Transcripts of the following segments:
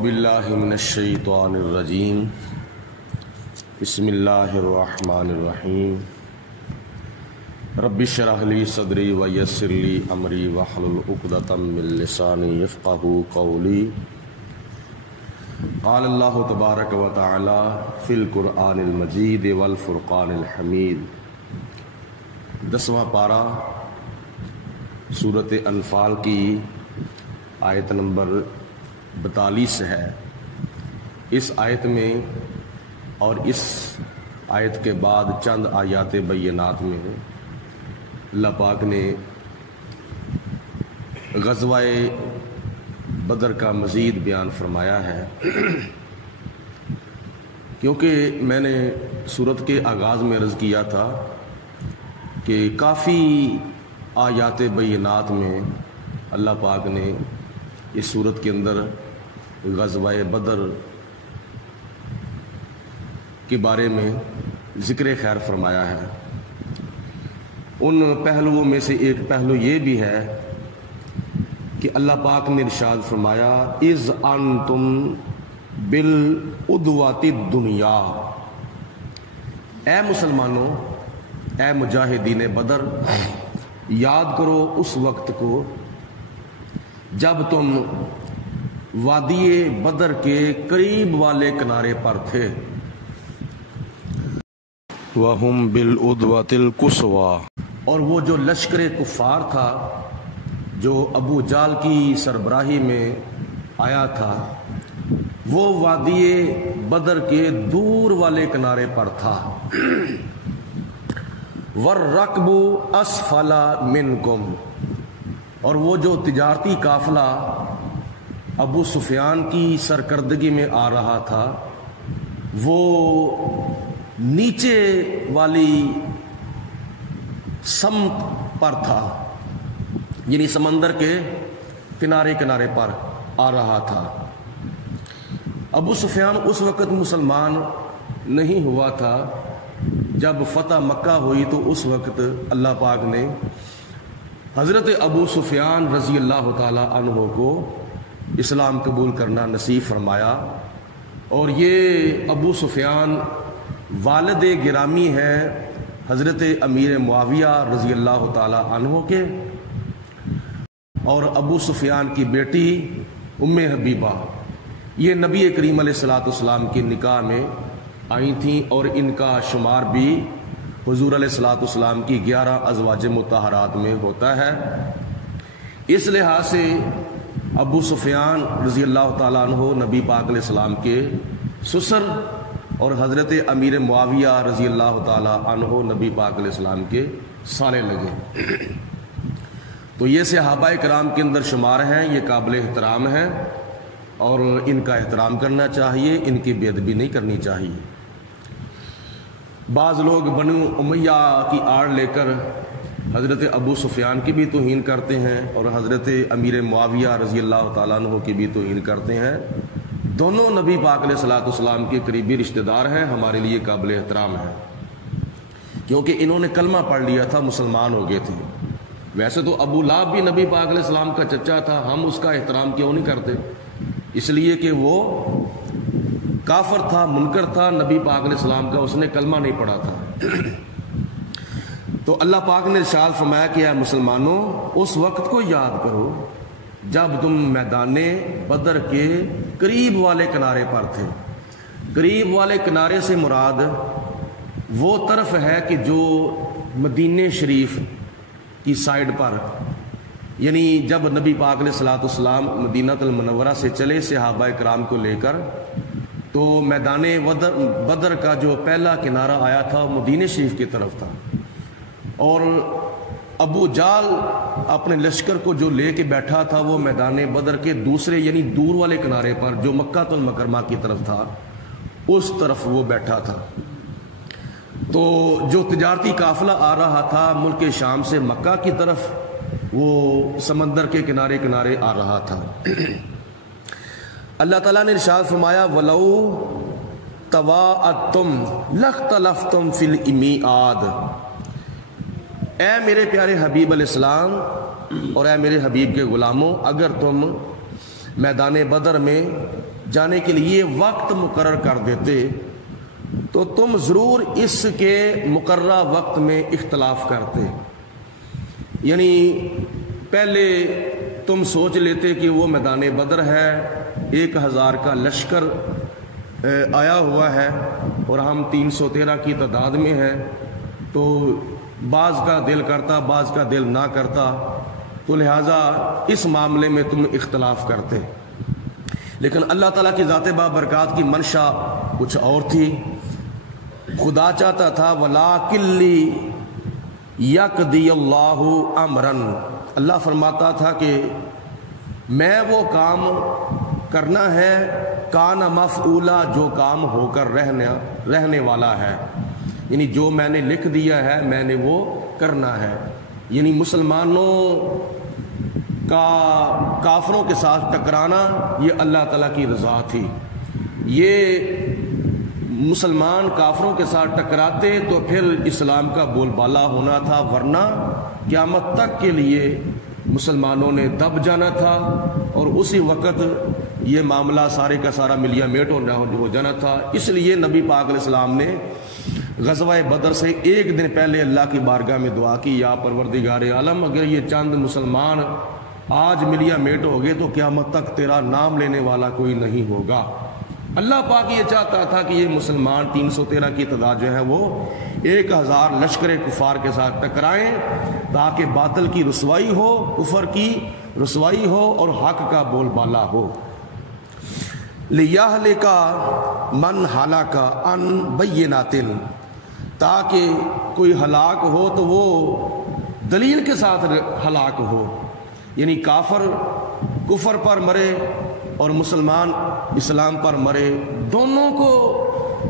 اعوذ باللہ من الشیطان الرجیم بسم اللہ الرحمن الرحیم رب اشرح لی صدری ویسر لی امری واحلل عقدۃ من لسانی یفقہوا قولی قال اللہ تبارک و تعالی فی القرآن المجید والفرقان الحمید 10واں پارہ سورۃ انفال کی آیت نمبر 42 ہے۔ اس آیت میں اور اس آیت کے بعد چند آیات بینات میں اللہ پاک نے غزوہ بدر کا مزید بیان فرمایا ہے، کیونکہ میں نے سورت کے آغاز میں عرض کیا تھا کہ کافی آیات بینات میں اللہ پاک نے اس سورت کے اندر غزوہ بدر کے بارے میں ذکر خیر فرمایا ہے۔ ان پہلوؤں میں سے ایک پہلو یہ بھی ہے کہ اللہ پاک نے ارشاد فرمایا اذ انتم بالعدوۃ الدنیا، اے مسلمانوں، اے مجاہدین بدر، یاد کرو اس وقت کو جب تم وادی بدر کے قریب والے کنارے پر تھے، وَهُمْ بِالْعُدْوَةِ الْقُصْوَىٰ، اور وہ جو لشکر کفار تھا جو ابو جال کی سربراہی میں آیا تھا، وہ وادی بدر کے دور والے کنارے پر تھا۔ وَالرَّكْبُ أَسْفَلَ مِنْكُمْ، اور وہ جو تجارتی قافلہ ابو سفیان کی سرکردگی میں آ رہا تھا وہ نیچے والی سمت پر تھا، یعنی سمندر کے کنارے کنارے پر آ رہا تھا۔ ابو سفیان اس وقت مسلمان نہیں ہوا تھا، جب فتح مکہ ہوئی تو اس وقت اللہ پاک نے حضرت ابو سفیان رضی اللہ تعالی عنہ کو اسلام قبول کرنا نصیب فرمایا، اور یہ ابو سفیان والد گرامی ہیں حضرت امیر معاویہ رضی اللہ تعالی عنہ کے، اور ابو سفیان کی بیٹی ام حبیبہ یہ نبی کریم علیہ الصلوۃ والسلام کی نکاح میں آئی تھیں، اور ان کا شمار بھی حضور علیہ الصلوۃ والسلام کی 11 ازواج مطہرات میں ہوتا ہے۔ اس لحاظ سے ابو سفیان رضی اللہ تعالیٰ عنہ نبی پاک علیہ السلام کے سسر، اور حضرت امیر معاویہ رضی اللہ تعالیٰ عنہ نبی پاک علیہ السلام کے سالے لگے، تو یہ صحابہ کرام کے اندر شمار ہیں، یہ قابل احترام ہیں اور ان کا احترام کرنا چاہیے، ان کی بے ادبی نہیں کرنی چاہیے۔ بعض لوگ بنو امیہ کی آڑ لے کر حضرت ابو سفیان کی بھی توہین کرتے ہیں اور حضرت امیر معاویہ رضی اللہ تعالیٰ عنہ کی بھی توہین کرتے ہیں۔ دونوں نبی پاک علیہ الصلوۃ والسلام کے قریبی رشتہ دار ہیں، ہمارے لیے قابل احترام ہیں، کیونکہ انہوں نے کلمہ پڑھ لیا تھا، مسلمان ہو گئے تھے۔ ویسے تو ابو لہب بھی نبی پاک علیہ السلام کا چچا تھا، ہم اس کا احترام کیوں نہیں کرتے؟ اس لیے کہ وہ کافر تھا، منکر تھا، نبی پاک علیہ السلام کا اس نے کلمہ نہیں پڑھا تھا۔ تو اللہ پاک نے ارشاد فرمایا کہ اے مسلمانوں، اس وقت کو یاد کرو جب تم میدان بدر کے قریب والے کنارے پر تھے۔ قریب والے کنارے سے مراد وہ طرف ہے کہ جو مدینہ شریف کی سائیڈ پر، یعنی جب نبی پاک علیہ الصلوۃ والسلام مدینہ المنورہ سے چلے صحابہ کرام کو لے کر، تو میدان بدر کا جو پہلا کنارہ آیا تھا وہ مدینہ شریف کی طرف تھا، اور ابو جال اپنے لشکر کو جو لے کے بیٹھا تھا وہ میدان بدر کے دوسرے یعنی دور والے کنارے پر جو مکہ المکرمہ کی طرف تھا اس طرف وہ بیٹھا تھا۔ تو جو تجارتی قافلہ آ رہا تھا ملک شام سے مکہ کی طرف، وہ سمندر کے کنارے کنارے آ رہا تھا۔ اللہ تعالیٰ نے ارشاد فرمایا وَلَوْ تَوَاعَدْتُمْ لَاخْتَلَفْتُمْ فِي الْمِيعَادِ، اے میرے پیارے حبیب علیہ السلام اور اے میرے حبیب کے غلاموں، اگر تم میدان بدر میں جانے کے لیے وقت مقرر کر دیتے تو تم ضرور اس کے مقررہ وقت میں اختلاف کرتے. یعنی پہلے تم سوچ لیتے کہ وہ میدان بدر ہے، 1000 کا لشکر آیا ہوا ہے اور ہم 313 کی تعداد میں ہیں، تو بعض کا دل کرتا بعض کا دل نہ کرتا، تو لہٰذا اس معاملے میں تم اختلاف کرتے. لیکن اللہ تعالیٰ کی ذات بابرکات کی منشا کچھ اور تھی. خدا چاہتا تھا وَلَٰكِن لِّيَقْضِيَ اللَّهُ أَمْرًا، اللہ فرماتا تھا کہ میں وہ کام کرنا ہے کان مفعولا، جو کام ہو کر رہنے والا ہے، یعنی جو میں نے لکھ دیا ہے میں نے وہ کرنا ہے. یعنی مسلمانوں کا کافروں کے ساتھ ٹکرانا یہ اللہ تعالیٰ کی رضا تھی. یہ مسلمان کافروں کے ساتھ ٹکراتے تو پھر اسلام کا بول بالا ہونا تھا، ورنہ قیامت تک کے لیے مسلمانوں نے دب جانا تھا اور اسی وقت یہ معاملہ سارے کا سارا ملیا میٹ ہو جانا تھا. اس لیے نبی پاک علیہ السلام نے غزوہ بدر سے ایک دن پہلے اللہ کی بارگاہ میں دعا کی، یا پروردگار عالم اگر یہ چند مسلمان آج ملیا میٹ ہو گئے تو قیامت تک تیرا نام لینے والا کوئی نہیں ہوگا. اللہ پاک یہ چاہتا تھا کہ یہ مسلمان 313 کی تعداد جو ہے وہ 1000 لشکر کفار کے ساتھ ٹکرائیں تاکہ باطل کی رسوائی ہو، کفر کی رسوائی ہو اور حق کا بول بالا ہو. لِيَهْلِكَ مَنْ هَلَكَ عَنْ بَيِّنَةٍ، تاکہ کوئی ہلاک ہو تو وہ دلیل کے ساتھ ہلاک ہو. یعنی کافر کفر پر مرے اور مسلمان اسلام پر مرے، دونوں کو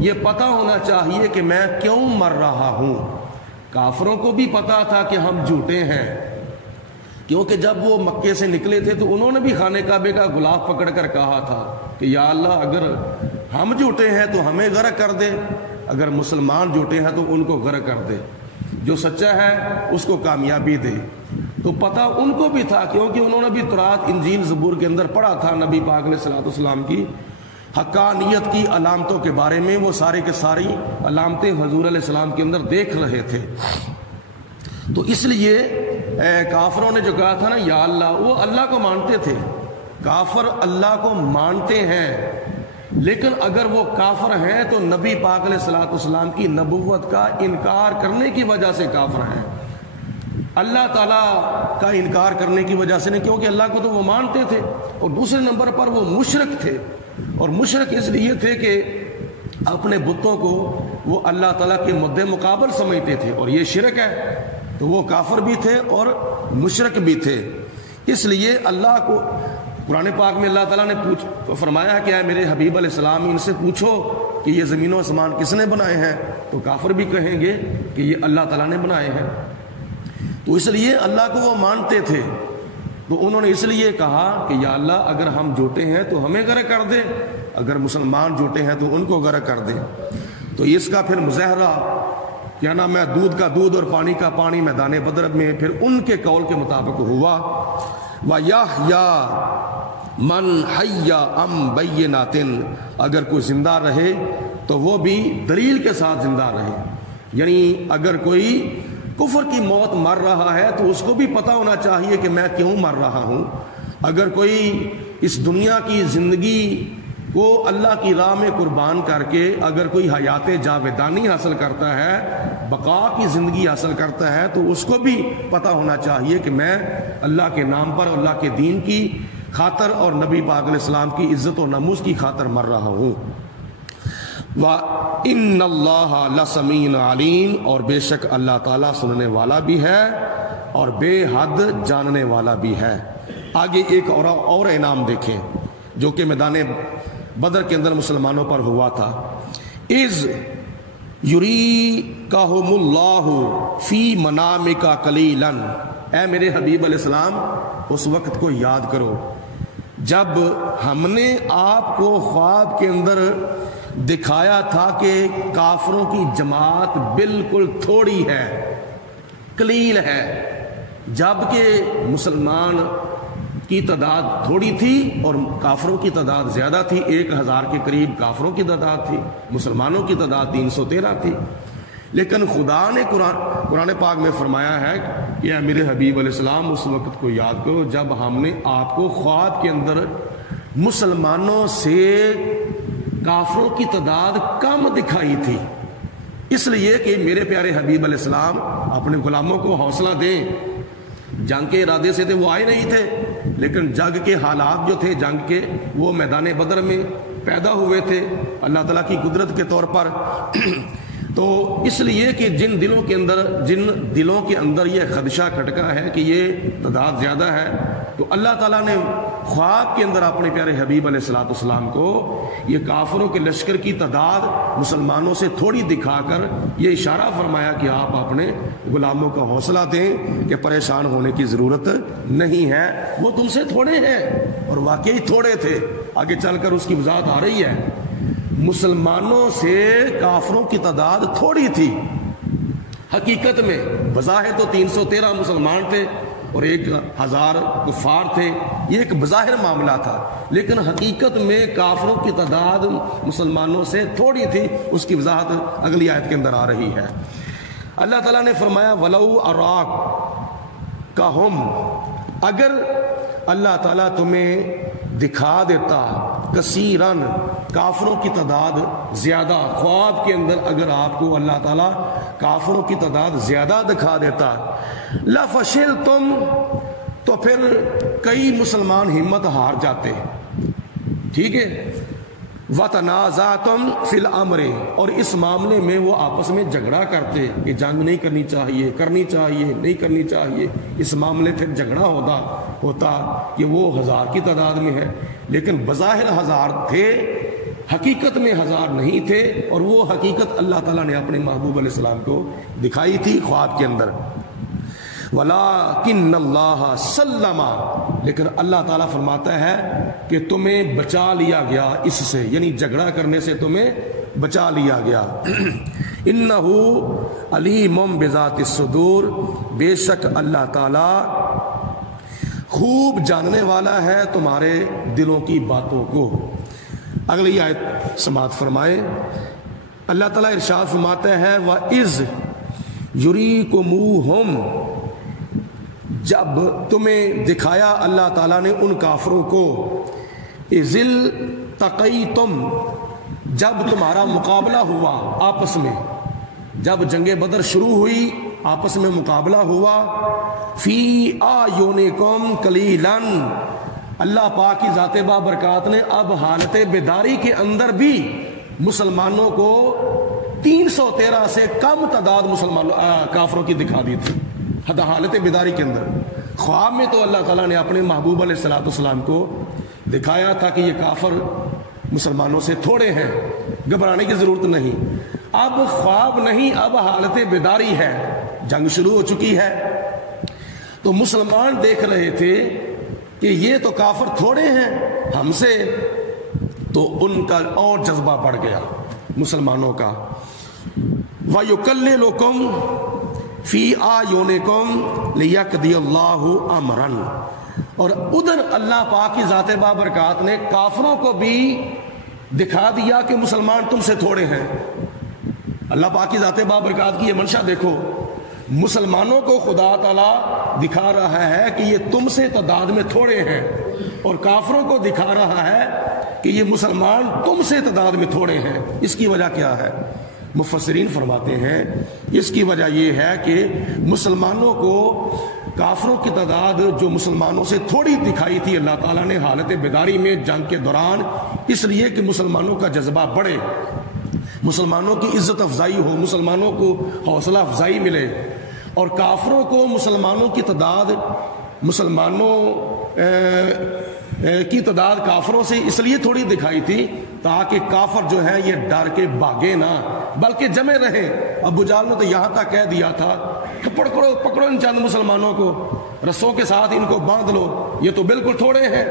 یہ پتہ ہونا چاہیے کہ میں کیوں مر رہا ہوں. کافروں کو بھی پتا تھا کہ ہم جھوٹے ہیں، کیونکہ جب وہ مکے سے نکلے تھے تو انہوں نے بھی خانہ کعبے کا غلاف پکڑ کر کہا تھا کہ یا اللہ اگر ہم جھوٹے ہیں تو ہمیں غرق کر دے، اگر مسلمان جھوٹے ہیں تو ان کو غرق کر دے، جو سچا ہے اس کو کامیابی دے. تو پتہ ان کو بھی تھا کیونکہ انہوں نے بھی تورات انجیل زبور کے اندر پڑھا تھا نبی پاک علیہ الصلوۃ والسلام کی حقانیت کی علامتوں کے بارے میں. وہ سارے کے ساری علامتیں حضور علیہ السلام کے اندر دیکھ رہے تھے. تو اس لیے کافروں نے جو کہا تھا نا یا اللہ، وہ اللہ کو مانتے تھے. کافر اللہ کو مانتے ہیں، لیکن اگر وہ کافر ہیں تو نبی پاک علیہ الصلوۃ والسلام کی نبوت کا انکار کرنے کی وجہ سے کافر ہیں، اللہ تعالیٰ کا انکار کرنے کی وجہ سے نہیں، کیونکہ اللہ کو تو وہ مانتے تھے. اور دوسرے نمبر پر وہ مشرک تھے، اور مشرک اس لیے تھے کہ اپنے بتوں کو وہ اللہ تعالیٰ کے مد مقابل سمجھتے تھے، اور یہ شرک ہے. تو وہ کافر بھی تھے اور مشرک بھی تھے. اس لیے اللہ کو قرآن پاک میں اللہ تعالیٰ نے فرمایا ہے کہ اے میرے حبیب علیہ السلام ان سے پوچھو کہ یہ زمین و آسمان کس نے بنائے ہیں، تو کافر بھی کہیں گے کہ یہ اللہ تعالیٰ نے بنائے ہیں. تو اس لیے اللہ کو وہ مانتے تھے، تو انہوں نے اس لیے کہا کہ یا اللہ اگر ہم جھوٹے ہیں تو ہمیں غرق کر دے، اگر مسلمان جھوٹے ہیں تو ان کو غرق کر دے. تو اس کا پھر مظاہرہ کیا نام ہے، دودھ کا دودھ اور پانی کا پانی میدان بدر میں پھر ان کے قول کے مطابق ہوا. وَيَحْيَا مَنْ حَيَّ عَنْ بَيِّنَةٍ، اگر کوئی زندہ رہے تو وہ بھی دلیل کے ساتھ زندہ رہے. یعنی اگر کوئی کفر کی موت مر رہا ہے تو اس کو بھی پتہ ہونا چاہیے کہ میں کیوں مر رہا ہوں. اگر کوئی اس دنیا کی زندگی کو اللہ کی راہ میں قربان کر کے اگر کوئی حیات جاویدانی حاصل کرتا ہے، بقا کی زندگی حاصل کرتا ہے، تو اس کو بھی پتہ ہونا چاہیے کہ میں اللہ کے نام پر، اللہ کے دین کی خاطر اور نبی پاک علیہ السلام کی عزت و ناموس کی خاطر مر رہا ہوں. وَإِنَّ اللَّهَ لَسَمِيعٌ عَلِيمٌ، اور بے شک اللہ تعالیٰ سننے والا بھی ہے اور بے حد جاننے والا بھی ہے. آگے ایک اور انعام دیکھیں جو کہ میدان بدر کے اندر مسلمانوں پر ہوا تھا. اِذْ يُرِيكَهُمُ اللَّهُ فِي مَنَامِكَ قَلِيلًا، اے میرے حبیب علیہ السلام اس وقت کو یاد کرو جب ہم نے آپ کو خواب کے اندر دکھایا تھا کہ کافروں کی جماعت بالکل تھوڑی ہے، قلیل ہے، جبکہ مسلمان کی تعداد تھوڑی تھی اور کافروں کی تعداد زیادہ تھی. 1000 کے قریب کافروں کی تعداد تھی, مسلمانوں کی تعداد 313 تھی. لیکن خدا نے قرآن پاک میں فرمایا ہے کہ اے میرے حبیب علیہ السلام اس وقت کو یاد کرو جب ہم نے آپ کو خواب کے اندر مسلمانوں سے کافروں کی تعداد کم دکھائی تھی. اس لیے کہ میرے پیارے حبیب علیہ السلام اپنے غلاموں کو حوصلہ دیں. جنگ کے ارادے سے تھے وہ آئے نہیں تھے, لیکن جنگ کے حالات جو تھے جنگ کے وہ میدان بدر میں پیدا ہوئے تھے اللہ تعالیٰ کی قدرت کے طور پر. تو اس لیے کہ جن دلوں کے اندر یہ خدشہ کھٹکا ہے کہ یہ تعداد زیادہ ہے, تو اللہ تعالیٰ نے خواب کے اندر اپنے پیارے حبیب علیہ الصلوۃ والسلام کو یہ کافروں کے لشکر کی تعداد مسلمانوں سے تھوڑی دکھا کر یہ اشارہ فرمایا کہ آپ اپنے غلاموں کا حوصلہ دیں کہ پریشان ہونے کی ضرورت نہیں ہے, وہ تم سے تھوڑے ہیں. اور واقعی تھوڑے تھے. آگے چل کر اس کی وضاحت آ رہی ہے. مسلمانوں سے کافروں کی تعداد تھوڑی تھی. حقیقت میں بظاہر تو 313 مسلمان تھے اور 1000 کفار تھے, یہ ایک بظاہر معاملہ تھا, لیکن حقیقت میں کافروں کی تعداد مسلمانوں سے تھوڑی تھی. اس کی وضاحت اگلی آیت کے اندر آ رہی ہے. اللہ تعالیٰ نے فرمایا وَلَوْ أَرَاكَهُمْ, اگر اللہ تعالیٰ تمہیں دکھا دیتا کثیرن کافروں کی تعداد زیادہ, خواب کے اندر اگر آپ کو اللہ تعالیٰ کافروں کی تعداد زیادہ دکھا دیتا, لَفَشِلْتُمْ, تو پھر کئی مسلمان ہمت ہار جاتے. ٹھیک ہے. وَتَنَازَعْتُمْ فِي الْأَمْرِ, اور اس معاملے میں وہ آپس میں جھگڑا کرتے کہ جنگ نہیں کرنی چاہیے, کرنی چاہیے, نہیں کرنی چاہیے. اس معاملے پھر جھگڑا ہوتا کہ وہ 1000 کی تعداد میں ہے, لیکن بظاہر 1000 تھے, حقیقت میں 1000 نہیں تھے, اور وہ حقیقت اللہ تعالیٰ نے اپنے محبوب علیہ السلام کو دکھائی تھی خواب کے اندر. وَلَٰكِنَّ اللَّهَ سَلَّمَ, لیکن اللہ تعالیٰ فرماتا ہے کہ تمہیں بچا لیا گیا اس سے, یعنی جھگڑا کرنے سے تمہیں بچا لیا گیا. إِنَّهُ عَلِيمٌ بِذَاتِ الصُّدُورِ, بے شک اللہ تعالیٰ خوب جاننے والا ہے تمہارے دلوں کی باتوں کو. اگلی آیت سماعت فرمائے. اللہ تعالیٰ ارشاد فرماتا ہے وَإِذْ يُرِيكُمُوهُمْ, جب تمہیں دکھایا اللہ تعالیٰ نے ان کافروں کو, اِذِ الْتَقَيْتُمْ, جب تمہارا مقابلہ ہوا آپس میں, جب جنگ بدر شروع ہوئی آپس میں مقابلہ ہوا. فی آیونکم قلیلاً, اللہ پاک کی ذات بابرکات نے اب حالت بیداری کے اندر بھی مسلمانوں کو 313 سے کم تعداد کافروں کی دکھا دی تھی. حالت بیداری کے اندر. خواب میں تو اللہ تعالیٰ نے اپنے محبوب علیہ الصلوۃ والسلام کو دکھایا تھا کہ یہ کافر مسلمانوں سے تھوڑے ہیں, گھبرانے کی ضرورت نہیں. اب خواب نہیں, اب حالت بیداری ہے, جنگ شروع ہو چکی ہے. تو مسلمان دیکھ رہے تھے کہ یہ تو کافر تھوڑے ہیں ہم سے, تو ان کا اور جذبہ بڑھ گیا مسلمانوں کا. وَيُكَلِّلُكُمْ فی آیونکم لیقضی اللہ امرن, اور ادھر اللہ پاک کی ذات بابرکات نے کافروں کو بھی دکھا دیا کہ مسلمان تم سے تھوڑے ہیں. اللہ پاک کی ذات بابرکات کی یہ منشا دیکھو, مسلمانوں کو خدا تعالیٰ دکھا رہا ہے کہ یہ تم سے تعداد میں تھوڑے ہیں, اور کافروں کو دکھا رہا ہے کہ یہ مسلمان تم سے تعداد میں تھوڑے ہیں. اس کی وجہ کیا ہے؟ مفسرین فرماتے ہیں اس کی وجہ یہ ہے کہ مسلمانوں کو کافروں کی تعداد جو مسلمانوں سے تھوڑی دکھائی تھی اللہ تعالیٰ نے حالت بیداری میں جنگ کے دوران, اس لیے کہ مسلمانوں کا جذبہ بڑھے, مسلمانوں کی عزت افزائی ہو, مسلمانوں کو حوصلہ افزائی ملے. اور کافروں کو مسلمانوں کی تعداد کی تعداد کافروں سے اس لیے تھوڑی دکھائی تھی تاکہ کافر جو ہے یہ ڈر کے بھاگے نہ بلکہ جمے رہے. ابو جہل نے تو یہاں تک کہہ دیا تھا کہ پکڑو ان چند مسلمانوں کو, رسوں کے ساتھ ان کو باندھ لو, یہ تو بالکل تھوڑے ہیں.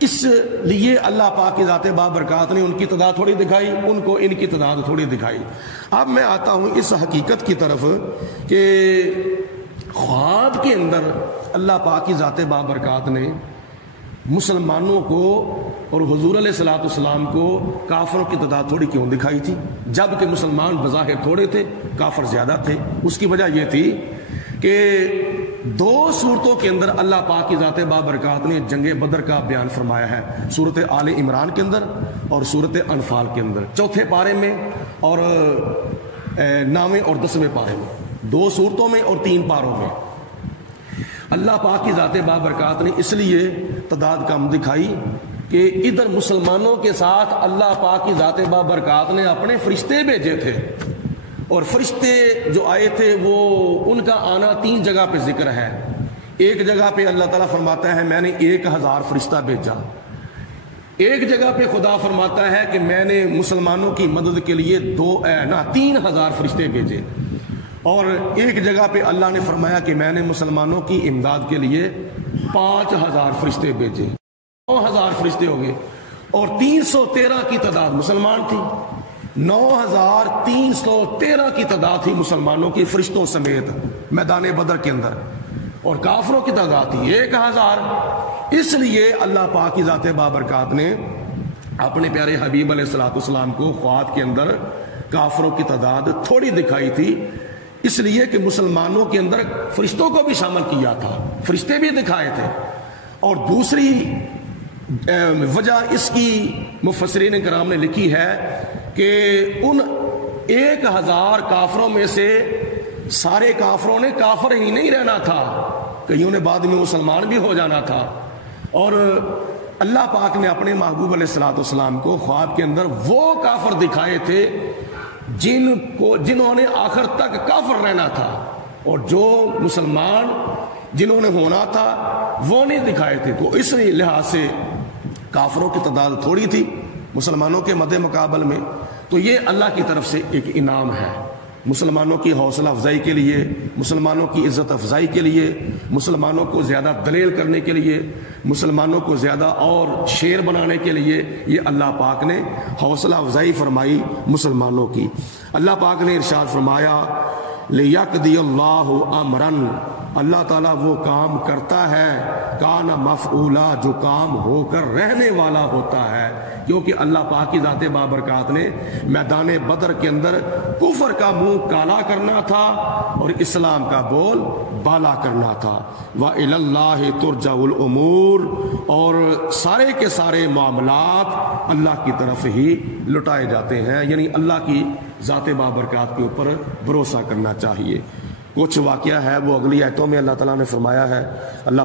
اس لیے اللہ پاک کی ذات بابرکات نے ان کی تعداد تھوڑی دکھائی, ان کو ان کی تعداد تھوڑی دکھائی. اب میں آتا ہوں اس حقیقت کی طرف کہ خواب کے اندر اللہ پاک کی ذات بابرکات نے مسلمانوں کو اور حضور علیہ الصلوۃ والسلام کو کافروں کی تعداد تھوڑی کیوں دکھائی تھی، جبکہ مسلمان بظاہر تھوڑے تھے، کافر زیادہ تھے؟ اس کی وجہ یہ تھی کہ دو صورتوں کے اندر اللہ پاک کی ذات بابرکات نے جنگ بدر کا بیان فرمایا ہے، سورت آل عمران کے اندر اور سورت انفال کے اندر، چوتھے پارے میں اور 9ویں اور 10ویں پارے میں، دو صورتوں میں اور 3 پاروں میں اللہ پاک کی ذات بابرکات نے اس لیے تعداد کم دکھائی کہ ادھر مسلمانوں کے ساتھ اللہ پاک کی ذات بابرکات نے اپنے فرشتے بھیجے تھے، اور فرشتے جو آئے تھے وہ ان کا آنا 3 جگہ پہ ذکر ہے۔ ایک جگہ پہ اللہ تعالیٰ فرماتا ہے میں نے 1000 فرشتہ بھیجا، ایک جگہ پہ خدا فرماتا ہے کہ میں نے مسلمانوں کی مدد کے لیے 3000 فرشتے بھیجے، اور ایک جگہ پہ اللہ نے فرمایا کہ میں نے مسلمانوں کی امداد کے لیے 5000 فرشتے بھیجے، 9000 فرشتے ہو گئے، اور 313 کی تعداد مسلمان تھی، 9313 کی تعداد تھی مسلمانوں کی فرشتوں سمیت میدان بدر کے اندر، اور کافروں کی تعداد تھی 1000۔ اس لیے اللہ پاک کی ذات بابرکات نے اپنے پیارے حبیب علیہ الصلوۃ والسلام کو خوات کے اندر کافروں کی تعداد تھوڑی دکھائی تھی، اس لیے کہ مسلمانوں کے اندر فرشتوں کو بھی شامل کیا تھا، فرشتے بھی دکھائے تھے۔ اور دوسری وجہ اس کی مفسرین کرام نے لکھی ہے کہ ان 1000 کافروں میں سے سارے کافروں نے کافر ہی نہیں رہنا تھا، کئیوں نے بعد میں مسلمان بھی ہو جانا تھا، اور اللہ پاک نے اپنے محبوب علیہ الصلوۃ والسلام کو خواب کے اندر وہ کافر دکھائے تھے جنہوں نے آخر تک کافر رہنا تھا، اور جو مسلمان جنہوں نے ہونا تھا وہ نہیں دکھائے تھے۔ تو اس لحاظ سے کافروں کی تعداد تھوڑی تھی مسلمانوں کے مد مقابل میں، تو یہ اللہ کی طرف سے ایک انعام ہے مسلمانوں کی حوصلہ افزائی کے لیے، مسلمانوں کی عزت افزائی کے لیے، مسلمانوں کو زیادہ دلیل کرنے کے لیے، مسلمانوں کو زیادہ اور شیر بنانے کے لیے یہ اللہ پاک نے حوصلہ افزائی فرمائی مسلمانوں کی۔ اللہ پاک نے ارشاد فرمایا لِيَقْضِيَ اللَّهُ أَمْرًا، اللہ تعالیٰ وہ کام کرتا ہے کان مفعولا، جو کام ہو کر رہنے والا ہوتا ہے، کیونکہ اللہ پاک کی ذات بابرکات نے میدان بدر کے اندر کفر کا منہ کالا کرنا تھا اور اسلام کا بول بالا کرنا تھا۔ وَإِلَى اللَّهِ تُرْجَعُ الْأُمُورُ، اور سارے کے سارے معاملات اللہ کی طرف ہی لٹائے جاتے ہیں، یعنی اللہ کی ذات بابرکات کے اوپر بھروسہ کرنا چاہیے۔ کچھ واقعہ ہے وہ اگلی آیتوں میں اللہ تعالیٰ نے فرمایا ہے۔ اللہ